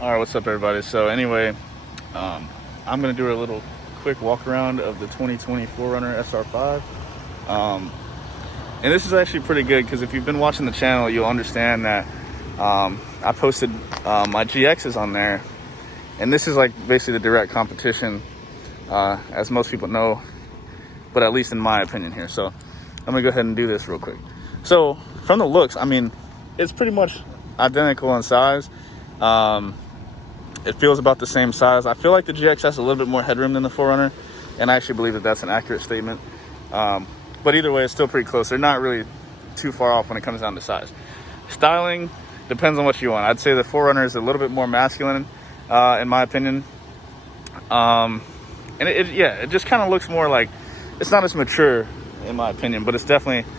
All right, what's up, everybody? So anyway, I'm gonna do a little quick walk around of the 2020 4Runner SR5. And this is actually pretty good because if you've been watching the channel, you'll understand that I posted my GXs on there, and this is like basically the direct competition, as most people know, but at least in my opinion here. So I'm gonna go ahead and do this real quick. So from the looks, I mean, it's pretty much identical in size. It feels about the same size. I feel like the GX has a little bit more headroom than the 4Runner, and I actually believe that that's an accurate statement. But either way, it's still pretty close. They're not really too far off when it comes down to size. Styling depends on what you want. I'd say the 4Runner is a little bit more masculine, in my opinion. And it just kind of looks more like, it's not as mature in my opinion, but it's definitely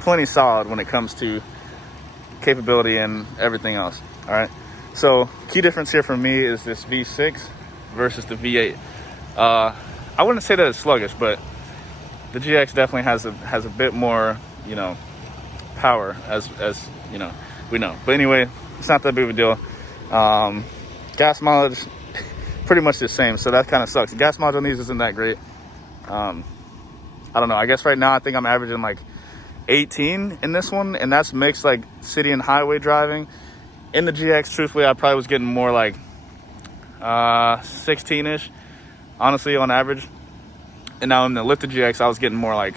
plenty solid when it comes to capability and everything else. All right. So key difference here for me is this V6 versus the V8. I wouldn't say that it's sluggish, but the GX definitely has a bit more, power, as we know. But anyway, it's not that big of a deal. Gas mileage pretty much the same, so that kind of sucks. Gas mileage on these isn't that great. I don't know. I guess right now I think I'm averaging like 18 in this one, and that's mixed like city and highway driving. In the GX, truthfully, I probably was getting more like 16-ish, honestly, on average. And now in the lifted GX, I was getting more like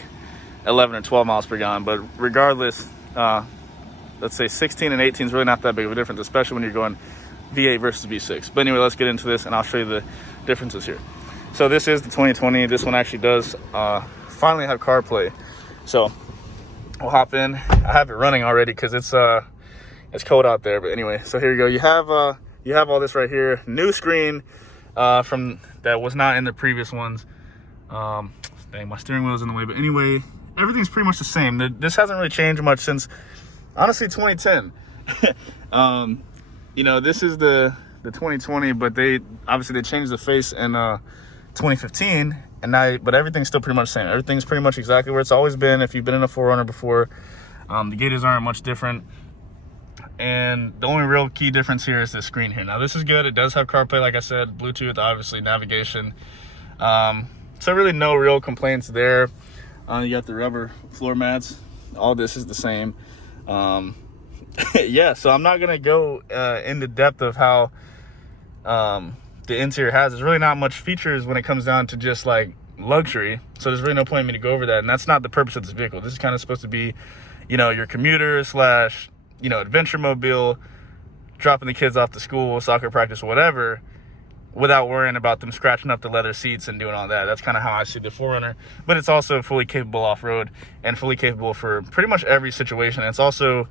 11 or 12 miles per gallon. But regardless, let's say 16 and 18 is really not that big of a difference, especially when you're going V8 versus V6. But anyway, let's get into this, and I'll show you the differences here. So this is the 2020. This one actually does finally have CarPlay. So we'll hop in. I have it running already because it's cold out there. But anyway, so here you go. You have all this right here. New screen from that was not in the previous ones. Dang, my steering wheel is in the way. But anyway, everything's pretty much the same. This hasn't really changed much since, honestly, 2010. This is the 2020, but they changed the face in 2015, but everything's still pretty much the same. Everything's pretty much exactly where it's always been. If you've been in a 4Runner before, the gauges aren't much different. And the only real key difference here is this screen here. Now this is good. It does have CarPlay, like I said, Bluetooth, obviously, navigation. So really no real complaints there. You got the rubber floor mats. All this is the same. Yeah, so I'm not gonna go into depth of how the interior has. There's really not much features when it comes down to just like luxury. So there's really no point in me to go over that. And that's not the purpose of this vehicle. This is kind of supposed to be, your commuter slash adventure mobile, dropping the kids off to school, soccer practice, whatever, without worrying about them scratching up the leather seats and doing all that. That's kind of how I see the 4Runner. But it's also fully capable off-road and fully capable for pretty much every situation. And it's also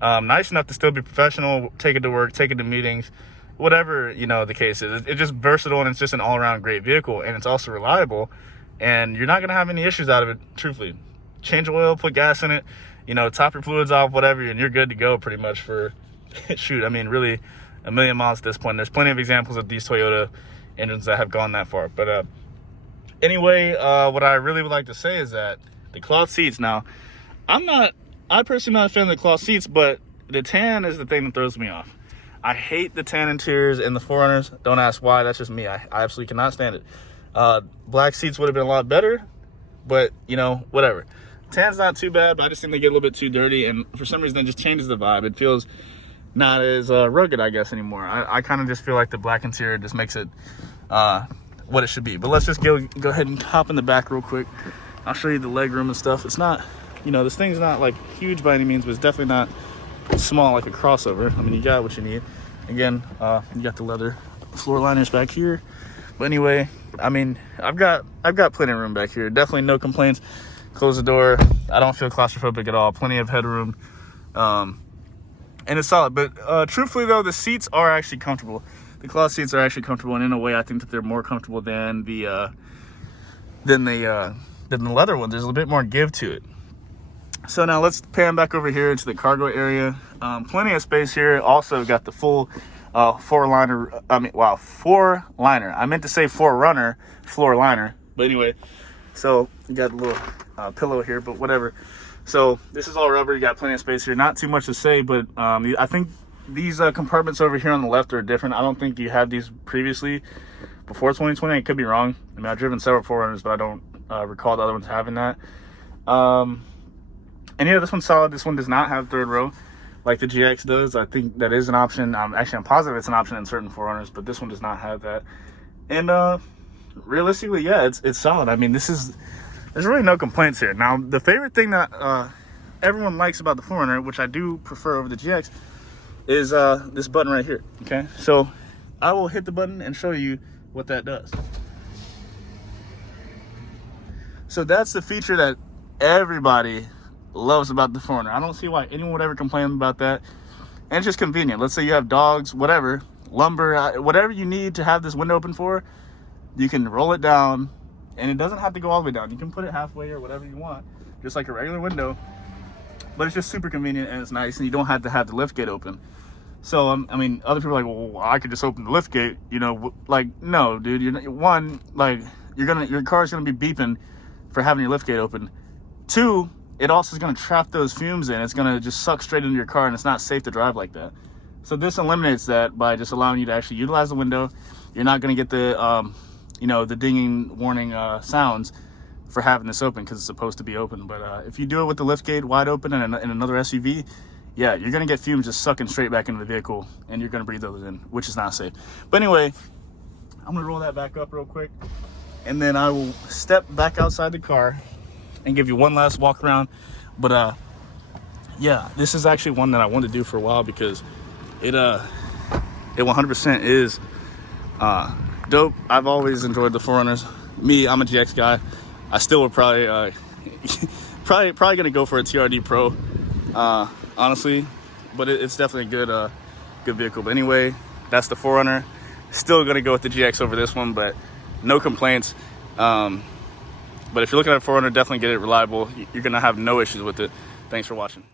nice enough to still be professional, take it to work, take it to meetings, whatever, the case is. It's just versatile, and it's just an all-around great vehicle. And it's also reliable, and you're not going to have any issues out of it, truthfully. Change oil, put gas in it, top your fluids off, whatever, and you're good to go pretty much for, shoot, I mean, really a million miles at this point. There's plenty of examples of these Toyota engines that have gone that far. But anyway, what I really would like to say is that the cloth seats, now, I personally am not a fan of the cloth seats, but the tan is the thing that throws me off. I hate the tan interiors in the 4Runners. Don't ask why, that's just me. I absolutely cannot stand it. Black seats would have been a lot better, but, whatever. Tan's not too bad, but I just think they get a little bit too dirty, and for some reason it just changes the vibe. It feels not as rugged, I guess, anymore. I kind of just feel like the black interior just makes it what it should be. But let's just go ahead and hop in the back real quick. I'll show you the leg room and stuff. It's not, this thing's not like huge by any means, but it's definitely not small like a crossover. I mean, you got what you need. Again, you got the leather floor liners back here. But anyway, I mean, I've got plenty of room back here. Definitely no complaints. Close the door. I don't feel claustrophobic at all. Plenty of headroom. And it's solid. But truthfully, though, the seats are actually comfortable. The cloth seats are actually comfortable, and in a way, I think that they're more comfortable than the leather ones. There's a little bit more give to it. So now let's pan back over here into the cargo area. Plenty of space here. Also got the full 4-liner. 4-liner. I meant to say 4Runner floor liner. But anyway, so you got a little pillow here, but whatever. So this is all rubber. You got plenty of space here. Not too much to say, but I think these compartments over here on the left are different. I don't think you had these previously before 2020. I could be wrong. I mean, I've driven several 4Runners, but I don't recall the other ones having that. And yeah, this one's solid. This one does not have third row like the GX does. I think that is an option. Actually, I'm positive it's an option in certain 4Runners, but this one does not have that. And realistically, yeah, it's solid. I mean, there's really no complaints here. Now, the favorite thing that everyone likes about the 4Runner, which I do prefer over the GX, is this button right here. Okay, so I will hit the button and show you what that does. So that's the feature that everybody loves about the 4Runner. I don't see why anyone would ever complain about that. And it's just convenient. Let's say you have dogs, whatever, lumber, whatever you need to have this window open for, you can roll it down, and it doesn't have to go all the way down. You can put it halfway or whatever you want, just like a regular window. But it's just super convenient, and it's nice, and you don't have to have the lift gate open. So I mean, other people are like, well, I could just open the lift gate, you know? Like, no, dude. Your car's gonna be beeping for having your lift gate open. 2, it also is going to trap those fumes in. It's going to just suck straight into your car, and it's not safe to drive like that. So this eliminates that by just allowing you to actually utilize the window. You're not going to get the the dinging warning sounds for having this open, because it's supposed to be open. But if you do it with the lift gate wide open in another SUV, yeah, you're going to get fumes just sucking straight back into the vehicle, and you're going to breathe those in, which is not safe. But anyway, I'm going to roll that back up real quick, and then I will step back outside the car and give you one last walk around. But yeah, this is actually one that I wanted to do for a while, because it 100% is dope. I've always enjoyed the 4Runners. Me, I'm a GX guy. I still would probably probably gonna go for a TRD Pro, honestly, but it's definitely a good vehicle. But anyway, that's the 4Runner. Still gonna go with the GX over this one, but no complaints. But if you're looking at a 4Runner, definitely get it reliable. You're gonna have no issues with it. Thanks for watching.